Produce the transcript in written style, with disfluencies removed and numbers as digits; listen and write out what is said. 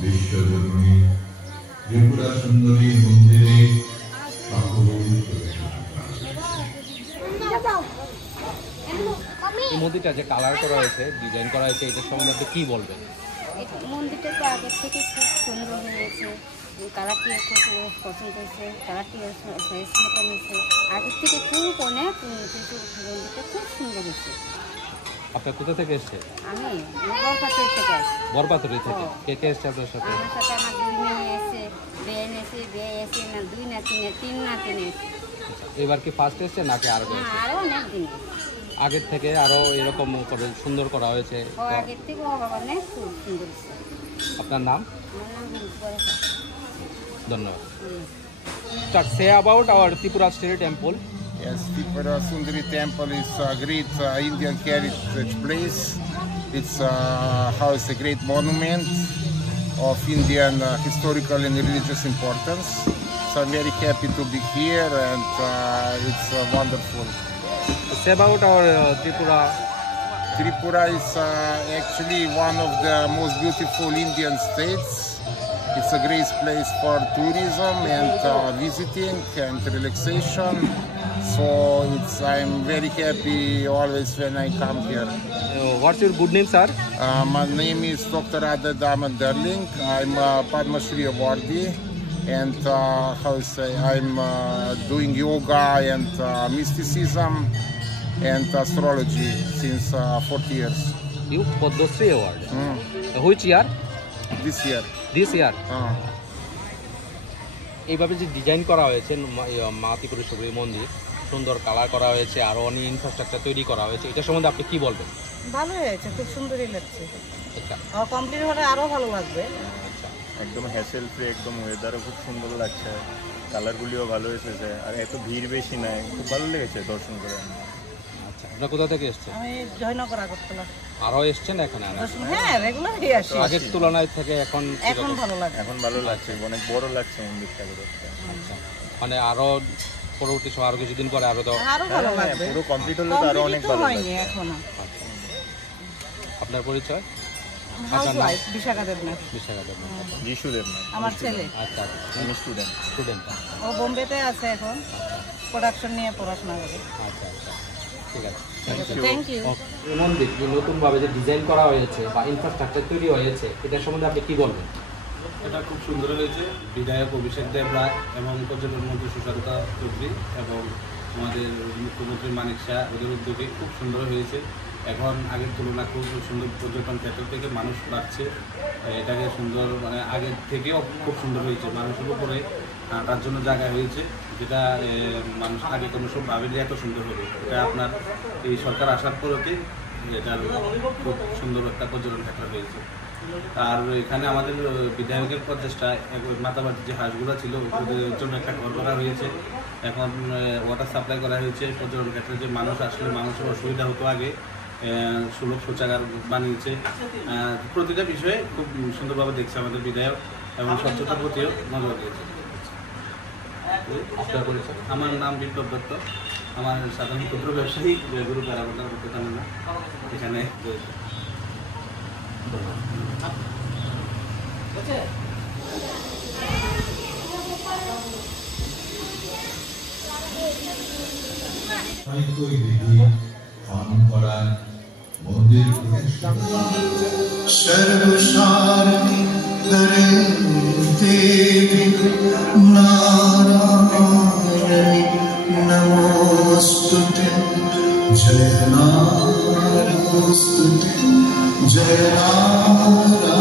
বিশ্বজননী ত্রিপুরা সুন্দরী মন্দিরে এই মন্দিরটা যে কালার করা হয়েছে, ডিজাইন করা হয়েছে, এটার সম্বন্ধে কি বলবেন? মন্দিরটা তো আগের থেকে খুব সুন্দর হয়েছে, কালারটিও খুব পছন্দ হয়েছে, কালারটিও ফ্রেশ মতন হয়েছে, আগের থেকে খুব অনেক কিন্তু মন্দিরটা খুব সুন্দর হয়েছে। আপনার কোথা থেকে এসছে? আমি বরপাথর থেকে আসছি। বরপাথরি থেকে। কে কে এসছে আপনার সাথে? আমার সাথে আমার দুই মেয়ে এসে, বেন এসে, না দুই নাতিনে, তিন নাতিনে এসে। এবার কি ফার্স্ট এসছে নাকি আরো? আরও অনেক দিন আগের থেকে আরো এরকম করে সুন্দর করা হয়েছে। আগের থেকে অনেক খুব সুন্দর হয়েছে। আপনার নাম? আমার নাম বরপাথর। ধন্যবাদ। Start. Say about our Tripura Sri Temple. Yes, Tripura Sundari Temple is a great Indian heritage place. It's a great monument of Indian historical and religious importance. So I'm very happy to be here, and it's wonderful. Say about our Tripura. Tripura is actually one of the most beautiful Indian states. It's a great place for tourism and visiting and relaxation. So I'm very happy always when I come here. What's your good name, sir? My name is Dr. Adda Daman Darling. I'm a Padma Shri awardee, and I'm doing yoga and mysticism and astrology since 40 years. You Padma Shri award. Which year? This year. This year. এইভাবে যে design করা হয়েছে মা ত্রিপুরেশ্বরী মন্দির, সুন্দর colour করা হয়েছে, আরো অনেক ইনফ্রাস্ট্রাকচার তৈরি করা হয়েছে, এটা সম্বন্ধে আপনি কি বলবেন? ভালো হয়েছে, খুব সুন্দরই লাগছে। আচ্ছা, কমপ্লিট হলে আরো ভালো লাগবে। আচ্ছা, একদম হ্যাসেল ফ্রি, একদম ওয়েদারও খুব সুন্দর লাগছে, কালারগুলিও ভালো এসেছে, আর এত ভিড় বেশি নাই, খুব ভালো লেগেছে দর্শন করে। আচ্ছা, আপনারা কোথা থেকে এসেছেন? আমি জয়নগর আগরতলা। আরো এসেছেন এখানে? হ্যাঁ, রেগুলারই আসি। আগের তুলনায় থেকে এখন ভালো লাগছে। এখন ভালো লাগছে, অনেক বড় লাগছে মন্দিরটাকে দেখতে। আচ্ছা, মানে আরো পরবর্তী সময় আরো কিছুদিন পরে আরো তো আরো ভালো লাগবে। পুরো কমপ্লিট হলে তো আরো অনেক ভালো লাগবে এখনো। আপনার পরিচয়? হাউসওয়াইফ বিশাখা দেবনাথ। বিশাখা দেবনাথ। যিশু দেবনাথ আমার ছেলে। আচ্ছা, আমি স্টুডেন্ট। ও বোম্বেতে আছে এখন, প্রোডাকশন নিয়ে পড়াশোনা করে। আচ্ছা আচ্ছা, ঠিক আছে, থ্যাংক ইউ। এই মন্দির যে নতুনভাবে যে ডিজাইন করা হয়েছে বা ইনফ্রাস্ট্রাকচার তৈরি হয়েছে, এটা সম্বন্ধে আপনি কি বলবেন? এটা খুব সুন্দর হয়েছে। বিধায়ক অভিষেক দেব রায় এবং পর্যটন মন্ত্রী সুশান্তা চৌধুরী এবং আমাদের মুখ্যমন্ত্রী মানিক শাহ, ওদের উদ্যোগে খুব সুন্দর হয়েছে। এখন আগের তুলনায় খুব সুন্দর পর্যটন ক্ষেত্র থেকে মানুষ বাড়ছে, এটাকে সুন্দর মানে আগের থেকেও খুব সুন্দর হয়েছে। মানুষের উপরে তার জন্য জায়গা হয়েছে, যেটা মানুষ আগে কোনো সব ভাবেনি এত সুন্দর হবে। এটা আপনার এই সরকার আসার পরেতে এটার খুব সুন্দর একটা পর্যটন ক্ষেত্র হয়েছে। আর এখানে আমাদের বিধায়কের প্রচেষ্টায় মাতাবাড়ির যে হাঁসগুলো ছিল ওদের জন্য একটা ঘর করা হয়েছে, এখন ওয়াটার সাপ্লাই করা হয়েছে। পর্যটন ক্ষেত্রে যে মানুষ আসলে মানুষের অসুবিধা হতো আগে, সুলভ শৌচাগার বানিয়েছে। প্রতিটা বিষয়ে খুব সুন্দরভাবে দেখছে আমাদের বিধায়ক এবং স্বচ্ছতার প্রতিও নজর দিয়েছে। আমার নাম বিপ্লব দত্ত, আমার সাধারণ ক্ষুদ্র ব্যবসায়ী গুরু প্যারাবন্ডার না এখানে। সর্বসারী দেবী নারায়ণী নমস্তুতে, জয় নারায়ণস্তুতে, জয় নারায়ণ।